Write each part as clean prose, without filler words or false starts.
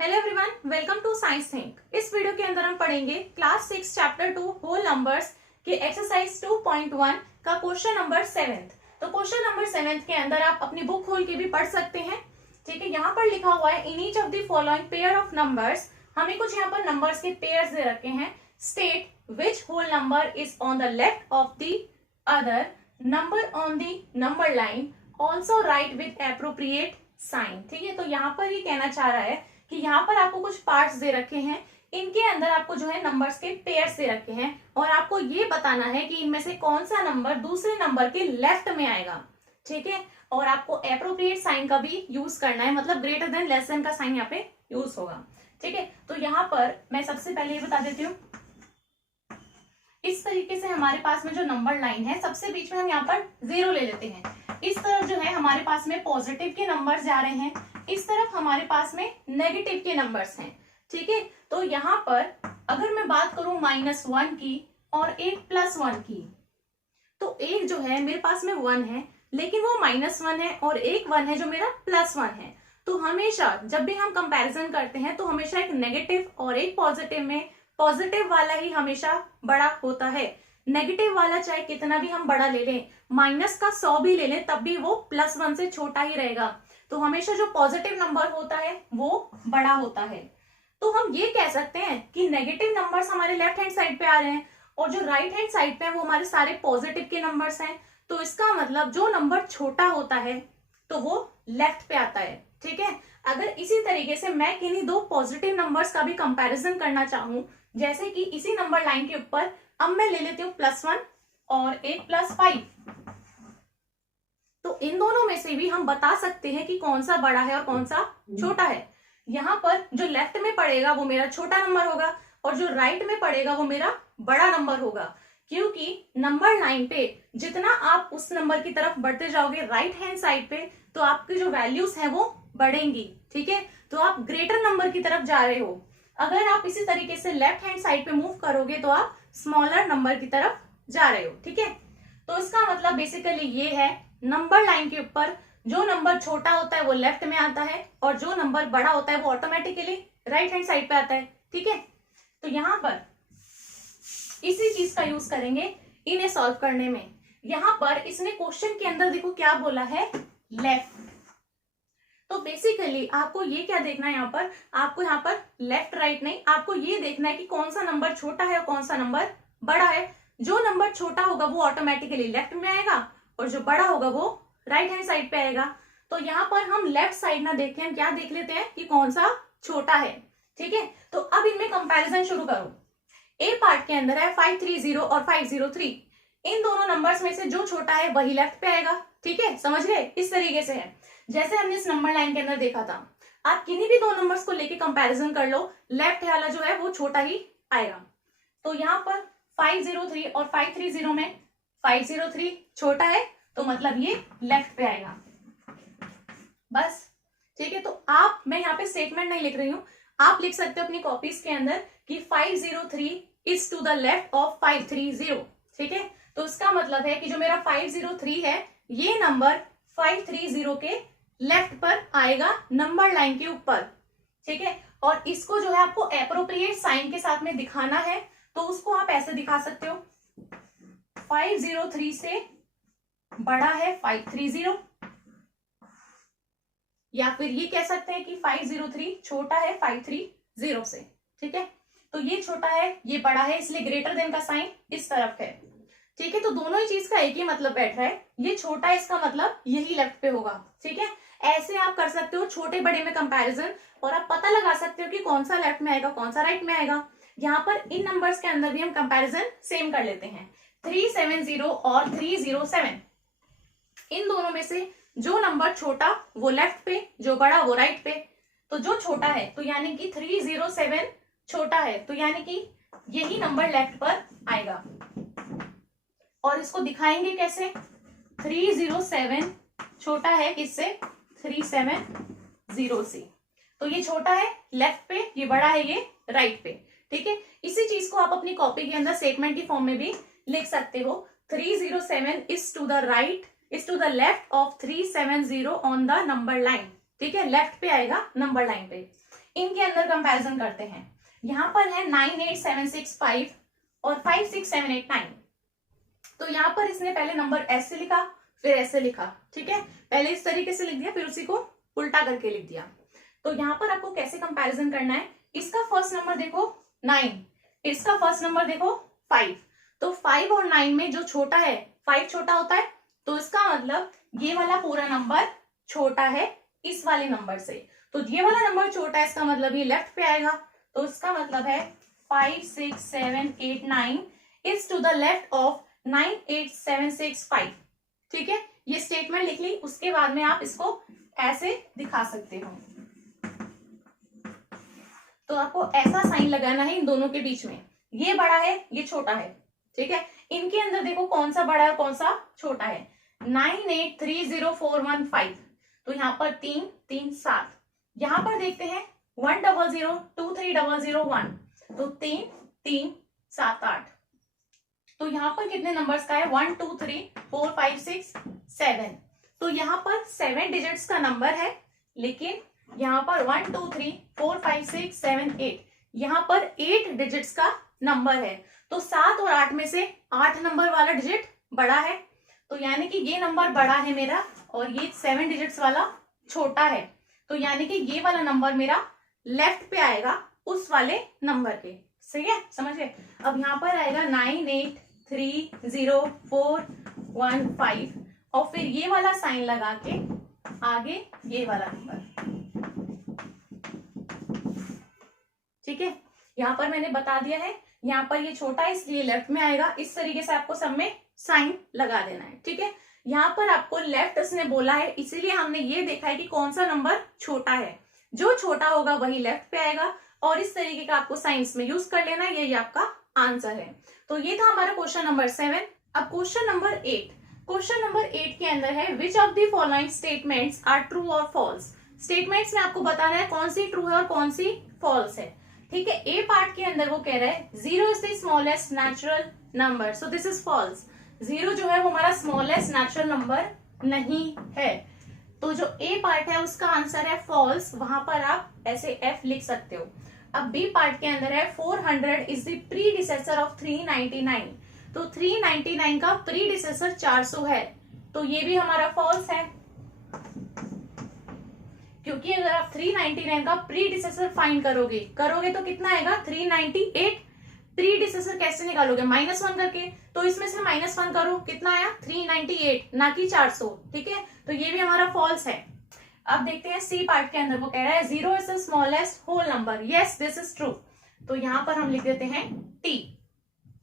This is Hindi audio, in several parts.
Hello everyone, welcome to science think. इस वीडियो के अंदर हम पढ़ेंगे क्लास 6 चैप्टर 2 होल नंबर्स के एक्सरसाइज 2.1 का क्वेश्चन नंबर 7। तो क्वेश्चन नंबर 7 के अंदर आप अपनी बुक खोल के भी पढ़ सकते हैं। ठीक है, यहाँ पर लिखा हुआ है in each of the following pair of numbers. हमें कुछ यहाँ पर नंबर्स के पेयर्स दे रखे हैं। State which whole number is on the left of the other number on the number line, also write with appropriate sign. ठीक है, तो यहाँ पर ये कहना चाह रहा है कि यहाँ पर आपको कुछ पार्ट्स दे रखे हैं, इनके अंदर आपको जो है नंबर्स के पेयर्स दे रखे हैं और आपको ये बताना है कि इनमें से कौन सा नंबर दूसरे नंबर के लेफ्ट में आएगा। ठीक है, और आपको एप्रोप्रिएट साइन का भी यूज करना है, मतलब ग्रेटर देन लेस देन का साइन यहाँ पे यूज होगा। ठीक है, तो यहाँ पर मैं सबसे पहले ये बता देती हूँ, इस तरीके से हमारे पास में जो नंबर लाइन है, सबसे बीच में हम यहाँ पर 0 ले लेते हैं। इस तरफ जो है हमारे पास में पॉजिटिव के नंबर्स जा रहे हैं, इस तरफ हमारे पास में नेगेटिव के नंबर्स हैं। ठीक है, तो यहाँ पर अगर मैं बात करूं -1 की और एक +1 की, तो एक जो है मेरे पास में 1 है, लेकिन वो -1 है और एक 1 है जो मेरा +1 है। तो हमेशा जब भी हम कंपैरिजन करते हैं तो हमेशा एक नेगेटिव और एक पॉजिटिव में पॉजिटिव वाला ही हमेशा बड़ा होता है। नेगेटिव वाला चाहे कितना भी हम बड़ा ले लें, माइनस का 100 भी ले लें, तब भी वो +1 से छोटा ही रहेगा। तो हमेशा जो पॉजिटिव नंबर होता है वो बड़ा होता है। तो हम ये कह सकते हैं कि नेगेटिव नंबर्स हमारे लेफ्ट हैंड साइड पे आ रहे हैं और जो राइट हैंड साइड पे है वो हमारे सारे पॉजिटिव के नंबर्स हैं। तो इसका मतलब जो नंबर छोटा होता है तो वो लेफ्ट पे आता है। ठीक है, अगर इसी तरीके से मैं किन्हीं दो पॉजिटिव नंबर्स का भी कंपैरिजन करना चाहूं, जैसे कि इसी नंबर लाइन के ऊपर अब मैं ले लेती हूँ +1 और एक +5, तो इन दोनों में से भी हम बता सकते हैं कि कौन सा बड़ा है और कौन सा छोटा है। यहाँ पर जो लेफ्ट में पड़ेगा वो मेरा छोटा नंबर होगा और जो राइट में पड़ेगा वो मेरा बड़ा नंबर होगा, क्योंकि नंबर लाइन पे जितना आप उस नंबर की तरफ बढ़ते जाओगे राइट हैंड साइड पे, तो आपकी जो वैल्यूज हैं वो बढ़ेंगी। ठीक है, तो आप ग्रेटर नंबर की तरफ जा रहे हो। अगर आप इसी तरीके से लेफ्ट हैंड साइड पे मूव करोगे तो आप स्मॉलर नंबर की तरफ जा रहे हो। ठीक है, तो इसका मतलब बेसिकली ये है, नंबर लाइन के ऊपर जो नंबर छोटा होता है वो लेफ्ट में आता है और जो नंबर बड़ा होता है वो ऑटोमेटिकली राइट हैंड साइड पे आता है। ठीक है, तो यहां पर इसी चीज का यूज करेंगे इन्हें सॉल्व करने में। यहां पर इसने क्वेश्चन के अंदर देखो क्या बोला है, लेफ्ट। तो बेसिकली आपको ये क्या देखना है, यहाँ पर आपको यहाँ पर लेफ्ट राइट नहीं, आपको ये देखना है कि कौन सा नंबर छोटा है और कौन सा नंबर बड़ा है। जो नंबर छोटा होगा वो ऑटोमेटिकली लेफ्ट में आएगा और जो बड़ा होगा वो राइट हैंड साइड पे आएगा। तो यहाँ पर हम लेफ्ट साइड ना देखें, हम क्या देख लेते हैं कि कौन सा छोटा है। ठीक है, तो अब इनमें कंपैरिजन शुरू करो। ए पार्ट के अंदर है 530 और 503। इन दोनों नंबर्स में से जो छोटा है वही लेफ्ट पे आएगा। ठीक है, समझ गए? इस तरीके से है जैसे हमने इस नंबर लाइन के अंदर देखा था। आप किन्हीं भी दो नंबर्स को लेके कंपैरिजन कर लो, लेफ्ट वाला जो है वो छोटा ही आएगा। तो यहाँ पर 503 और 530 में 503 छोटा है, तो मतलब ये लेफ्ट पे आएगा बस। ठीक है, तो आप, मैं यहाँ पे स्टेटमेंट नहीं लिख रही हूं, आप लिख सकते हो अपनी कॉपीज के अंदर कि 503 is to the left of 530। ठीक है, तो इसका मतलब है कि जो मेरा 503 है ये नंबर 530 के लेफ्ट पर आएगा नंबर लाइन के ऊपर। ठीक है, और इसको जो है आपको एप्रोप्रिएट साइन के साथ में दिखाना है, तो उसको आप ऐसे दिखा सकते हो, 503 से बड़ा है 530, या फिर ये कह सकते हैं कि 503 छोटा है 530 से। ठीक है, तो ये छोटा है ये बड़ा है, इसलिए ग्रेटर देन का साइन इस तरफ है। ठीक है, तो दोनों ही चीज का एक ही मतलब बैठ रहा है, ये छोटा है इसका मतलब यही लेफ्ट पे होगा। ठीक है, ऐसे आप कर सकते हो छोटे बड़े में कंपैरिजन और आप पता लगा सकते हो कि कौन सा लेफ्ट में आएगा कौन सा राइट में आएगा। यहाँ पर इन नंबर्स के अंदर भी हम कंपैरिजन सेम कर लेते हैं। 370 और 307, इन दोनों में से जो नंबर छोटा वो लेफ्ट पे, जो बड़ा वो राइट पे। तो जो छोटा है तो यानी कि 307 छोटा है, तो यानी कि यही नंबर लेफ्ट पर आएगा। और इसको दिखाएंगे कैसे, 307 छोटा है किससे, 370 से। तो ये छोटा है लेफ्ट पे, ये बड़ा है ये राइट पे। ठीक है, इसी चीज को आप अपनी कॉपी के अंदर स्टेटमेंट की फॉर्म में भी लिख सकते हो। 307 is to the right, is to the left of 370 on the number line. ठीक है, लेफ्ट पे आएगा नंबर लाइन पे। इनके अंदर कंपैरिजन करते हैं। यहाँ पर है 98765 और 56789। तो यहाँ पर इसने पहले नंबर ऐसे लिखा, फिर ऐसे लिखा, ठीक है, पहले इस तरीके से लिख दिया, फिर उसी को उल्टा करके लिख दिया। तो यहाँ पर आपको कैसे कंपैरिजन करना है, इसका फर्स्ट नंबर देखो 9, इसका फर्स्ट नंबर देखो 5, तो 5 और 9 में जो छोटा है 5 छोटा होता है, तो इसका मतलब ये वाला पूरा नंबर छोटा है इस वाले नंबर से। तो ये वाला नंबर छोटा है, इसका मतलब ये लेफ्ट पे आएगा। तो इसका मतलब है 5 6 7 8 9 is to the left of 98765। ठीक है, ये स्टेटमेंट लिख ली, उसके बाद में आप इसको ऐसे दिखा सकते हो। तो आपको ऐसा साइन लगाना है इन दोनों के बीच में, ये बड़ा है ये छोटा है, ठीक है। इनके अंदर देखो कौन सा बड़ा है कौन सा छोटा है। 9830415, तो यहाँ पर 3 3 7। यहाँ पर देखते हैं 100230001, तो 3 3 7 8। तो यहाँ पर कितने नंबर्स का है, 1 2 3 4 5 6 7। तो यहाँ पर 7 डिजिट्स का नंबर है, लेकिन यहाँ पर 1 2 3 4 5 6 7 8, यहाँ पर 8 डिजिट्स का नंबर है। तो 7 और 8 में से 8 नंबर वाला डिजिट बड़ा है, तो यानी कि ये नंबर बड़ा है मेरा और ये 7 डिजिट्स वाला छोटा है। तो यानी कि ये वाला नंबर मेरा लेफ्ट पे आएगा उस वाले नंबर के। सही है, समझिए। अब यहाँ पर आएगा 9830415 और फिर ये वाला साइन लगा के आगे ये वाला नंबर। ठीक है, यहाँ पर मैंने बता दिया है, यहाँ पर ये छोटा है इसलिए लेफ्ट में आएगा। इस तरीके से आपको सब में साइन लगा देना है। ठीक है, यहाँ पर आपको लेफ्ट इसने बोला है, इसीलिए हमने ये देखा है कि कौन सा नंबर छोटा है, जो छोटा होगा वही लेफ्ट पे आएगा। और इस तरीके का आपको साइंस में यूज कर लेना है, यही आपका आंसर है। तो ये था हमारा क्वेश्चन नंबर 7। अब क्वेश्चन नंबर 8। क्वेश्चन नंबर 8 के अंदर है which of the following statements are true और फॉल्स। स्टेटमेंट्स में आपको बताना है कौन सी ट्रू है और कौन सी फॉल्स है। ठीक है, ए पार्ट के अंदर वो कह रहा है 0 is the smallest natural number, so this is false. 0 जो है वो हमारा स्मॉलेस्ट नेचुरल नंबर नहीं है, तो जो ए पार्ट है उसका आंसर है फॉल्स। वहां पर आप ऐसे एफ लिख सकते हो। अब बी पार्ट के अंदर है 400 इज द प्रीडिसेसर ऑफ 399, तो 399 का प्रीडिसेसर 400 है, तो ये भी हमारा फॉल्स है, क्योंकि अगर आप 399 का प्रीडिसेसर फाइंड करोगे तो कितना आएगा 398। प्रीडिसेसर कैसे निकालोगे, -1 करके, तो इसमें से -1 करो, कितना आया 398 ना कि 400। ठीक है, तो ये भी हमारा फॉल्स है। अब देखते हैं सी पार्ट के अंदर वो कह रहा है 0 is the smallest whole number, yes this is true, तो यहां पर हम लिख देते हैं टी।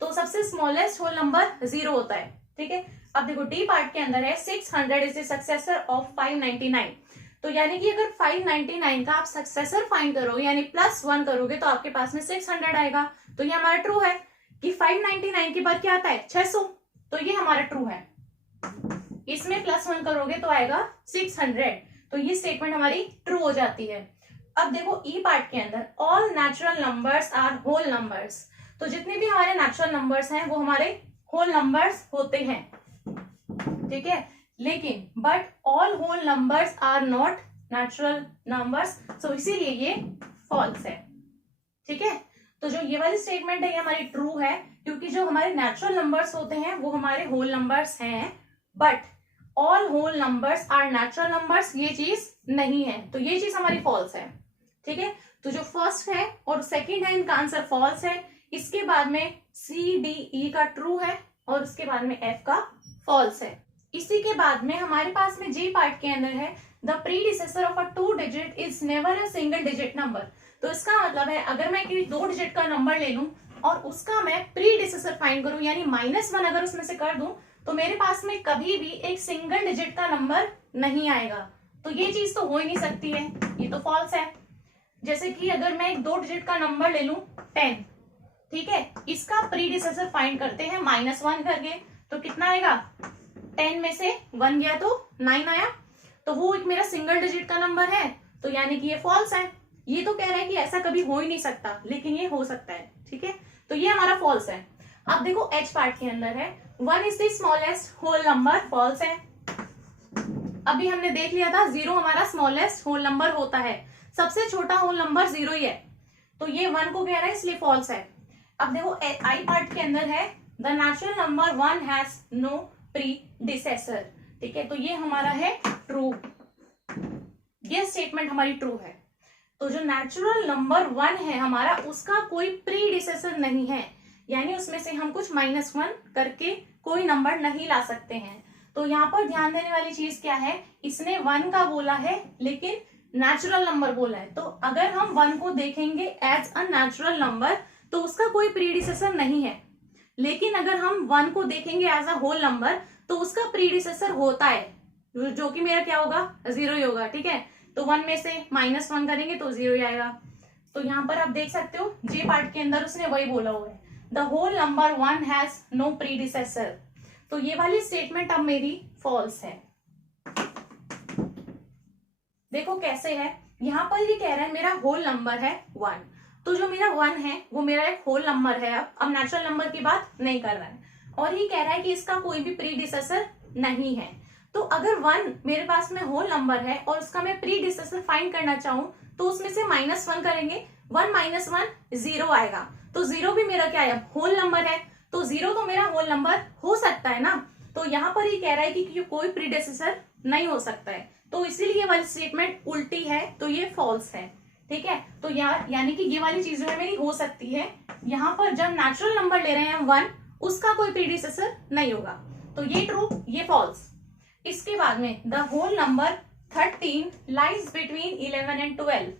तो सबसे स्मॉलेस्ट होल नंबर 0 होता है। ठीक है, अब देखो डी पार्ट के अंदर है 600 इज द सक्सेसर ऑफ 599, तो यानी कि अगर 599 का आप सक्सेसर फाइंड करोगे यानी +1 करोगे तो आपके पास में 600 आएगा, तो ये हमारा ट्रू है कि 599 के बाद क्या आता है 600, तो ये हमारा ट्रू है। इसमें +1 करोगे तो आएगा 600, तो ये स्टेटमेंट हमारी ट्रू हो जाती है। अब देखो ई पार्ट के अंदर all natural numbers are whole numbers, तो जितने भी हमारे नेचुरल नंबर्स हैं वो हमारे होल नंबर्स होते हैं। ठीक है, लेकिन but all whole numbers are not natural numbers, so इसीलिए ये फॉल्स है। ठीक है, तो जो ये वाली स्टेटमेंट है ये हमारी ट्रू है, क्योंकि जो हमारे नेचुरल नंबर्स होते हैं वो हमारे होल नंबर्स हैं, but all whole numbers are natural numbers ये चीज नहीं है, तो ये चीज हमारी फॉल्स है। ठीक है, तो जो फर्स्ट है और सेकंड है इनका आंसर फॉल्स है। इसके बाद में सी डी ई का ट्रू है और उसके बाद में एफ का फॉल्स है। इसी के बाद में हमारे पास में जे पार्ट के अंदर है the predecessor of a 2 digit is never a single digit number, तो इसका मतलब है अगर मैं 2 डिजिट का नंबर ले लूं और उसका मैं प्रीडिसेसर फाइंड करूं यानी -1 अगर उसमें से कर दूं, तो मेरे पास में कभी भी एक सिंगल डिजिट का नंबर नहीं आएगा, तो ये चीज तो हो ही नहीं सकती है, ये तो फॉल्स है। जैसे कि अगर मैं एक 2 डिजिट का नंबर ले लूं 10, ठीक है, इसका प्रीडिसेसर फाइंड करते हैं -1 करके, तो कितना आएगा 10 में से 1 गया तो 9 आया, तो वो एक मेरा सिंगल डिजिट का नंबर है, तो यानी कि ये फॉल्स है। ये तो कह रहा है कि ऐसा कभी हो ही नहीं सकता, लेकिन ये हो सकता है। ठीक है, तो ये हमारा फॉल्स है। अब देखो एच पार्ट के अंदर है 1 is the smallest whole number, false है। अभी हमने देख लिया था 0 हमारा स्मॉलेस्ट होल नंबर होता है, सबसे छोटा होल नंबर 0 ही है, तो ये 1 को कह रहा है इसलिए फॉल्स है। अब देखो आई पार्ट के अंदर है the natural number 1 has no predecessor, ठीक है, तो ये हमारा है ट्रू, ये स्टेटमेंट हमारी ट्रू है। तो जो नेचुरल नंबर 1 है हमारा, उसका कोई प्रीडिसेसर नहीं है, यानी उसमें से हम कुछ -1 करके कोई नंबर नहीं ला सकते हैं। तो यहाँ पर ध्यान देने वाली चीज क्या है, इसने 1 का बोला है लेकिन नेचुरल नंबर बोला है, तो अगर हम 1 को देखेंगे एज अ नेचुरल नंबर तो उसका कोई प्रीडिसेसर नहीं है, लेकिन अगर हम 1 को देखेंगे एज अ होल नंबर तो उसका प्रीडिसेसर होता है, जो कि मेरा क्या होगा, 0 ही होगा, ठीक है। तो 1 में से -1 करेंगे तो 0 ही आएगा। तो यहाँ पर आप देख सकते हो जे पार्ट के अंदर उसने वही बोला हुआ है, the whole number 1 has no predecessor. तो ये वाली स्टेटमेंट अब मेरी फॉल्स है। देखो कैसे है, यहाँ पर ये कह रहा है मेरा होल नंबर है 1, तो जो मेरा 1 है वो मेरा एक होल नंबर है, अब नेचुरल नंबर की बात नहीं कर रहा है, और ये कह रहा है कि इसका कोई भी प्रीडिसेसर नहीं है। तो अगर 1 मेरे पास में होल नंबर है और उसका मैं प्रीडिसेसर फाइंड करना चाहूं तो उसमें से -1 करेंगे, 1 - 1 0 आएगा, तो 0 भी मेरा क्या है, होल नंबर है, तो 0 तो मेरा होल नंबर हो सकता है ना। तो यहाँ पर ये कह रहा है कि कोई प्रीडिसेसर नहीं हो सकता है, तो इसीलिए ये वाली स्टेटमेंट उल्टी है, तो ये फॉल्स है, ठीक है। तो यानी कि ये वाली चीज जो है मेरी हो सकती है, यहाँ पर जब नेचुरल नंबर ले रहे हैं हम 1, उसका कोई प्रीडिसेसर नहीं होगा, तो ये ट्रू, ये फॉल्स। इसके बाद में the whole number 13 lies between 11 and 12,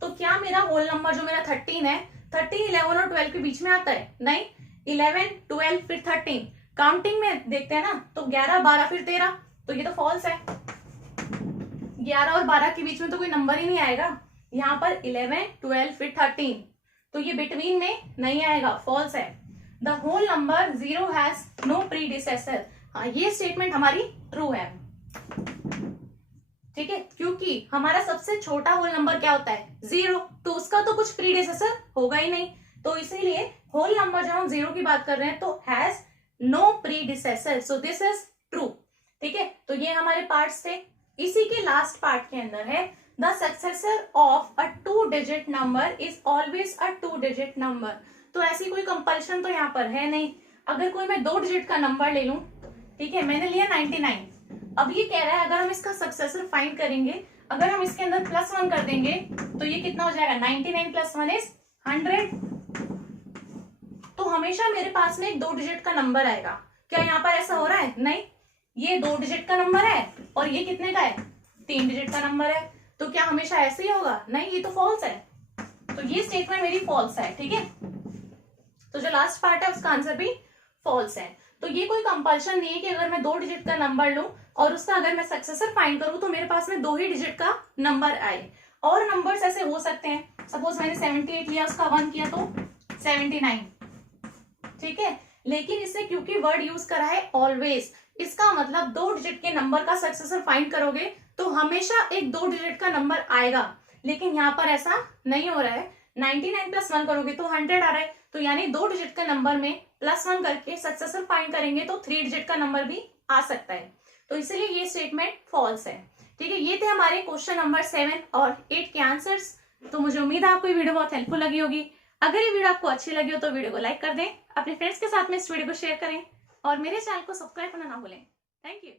तो क्या मेरा होल नंबर जो मेरा 13 है, 13 11 और 12 के बीच में आता है, नहीं, 11 12 फिर 13, काउंटिंग में देखते हैं ना, तो 11 12 फिर 13, तो ये तो फॉल्स है, 11 और 12 के बीच में तो कोई नंबर ही नहीं आएगा, यहाँ पर 11 12 फिर 13, तो ये बिटवीन में नहीं आएगा, फॉल्स है। The whole number 0 has no predecessor, हाँ ये स्टेटमेंट हमारी ट्रू है, ठीक है, क्योंकि हमारा सबसे छोटा होल नंबर क्या होता है, 0, तो उसका तो कुछ प्रीडिसेसर होगा ही नहीं, तो इसीलिए होल नंबर जब हम 0 की बात कर रहे हैं तो has no predecessor, so this is true, ठीक है। तो ये हमारे पार्ट्स थे। इसी के लास्ट पार्ट के अंदर है the successor of a 2 digit number is always a 2 digit number, तो ऐसी कोई कंपल्शन तो यहाँ पर है नहीं, अगर कोई मैं 2 डिजिट का नंबर ले लूं, ठीक है, मैंने लिया 99, अब ये कह रहा है अगर हम इसका सक्सेसर फाइंड करेंगे, अगर हम इसके अंदर +1 कर देंगे तो ये कितना हो जाएगा, 99 + 1 इज 100, तो हमेशा मेरे पास में एक 2 डिजिट का नंबर आएगा। क्या यहाँ पर ऐसा हो रहा है, नहीं, ये 2 डिजिट का नंबर है और ये कितने का है, 3 डिजिट का नंबर है, तो क्या हमेशा ऐसे ही होगा, नहीं, ये तो फॉल्स है, तो ये स्टेटमेंट मेरी फॉल्स है, ठीक है। तो जो लास्ट पार्ट है उसका आंसर भी फॉल्स है। तो ये कोई कंपल्शन नहीं है कि अगर मैं 2 डिजिट का नंबर लूं और उसका अगर मैं सक्सेसर फाइंड करूं तो मेरे पास में 2 ही डिजिट का नंबर आए, और नंबर्स ऐसे हो सकते हैं, सपोज मैंने 78 लिया, उसका 1 किया तो 79, ठीक है, लेकिन इससे क्योंकि वर्ड यूज करा है ऑलवेज, इसका मतलब 2 डिजिट के नंबर का सक्सेसर फाइंड करोगे तो हमेशा एक 2 डिजिट का नंबर आएगा, लेकिन यहाँ पर ऐसा नहीं हो रहा है, 99 + 1 करोगे तो 100 आ रहा है, तो यानी 2 डिजिट के नंबर में +1 करके सक्सेसर फाइंड करेंगे तो 3 डिजिट का नंबर भी आ सकता है, तो इसलिए ये स्टेटमेंट फॉल्स है, ठीक है। ये थे हमारे क्वेश्चन नंबर 7 और 8 के आंसर्स। तो मुझे उम्मीद है आपको ये वीडियो बहुत हेल्पफुल लगी होगी। अगर ये वीडियो आपको अच्छी लगी हो तो वीडियो को लाइक कर दें, अपने फ्रेंड्स के साथ में इस वीडियो को शेयर करें और मेरे चैनल को सब्सक्राइब करना ना भूलें। Thank you.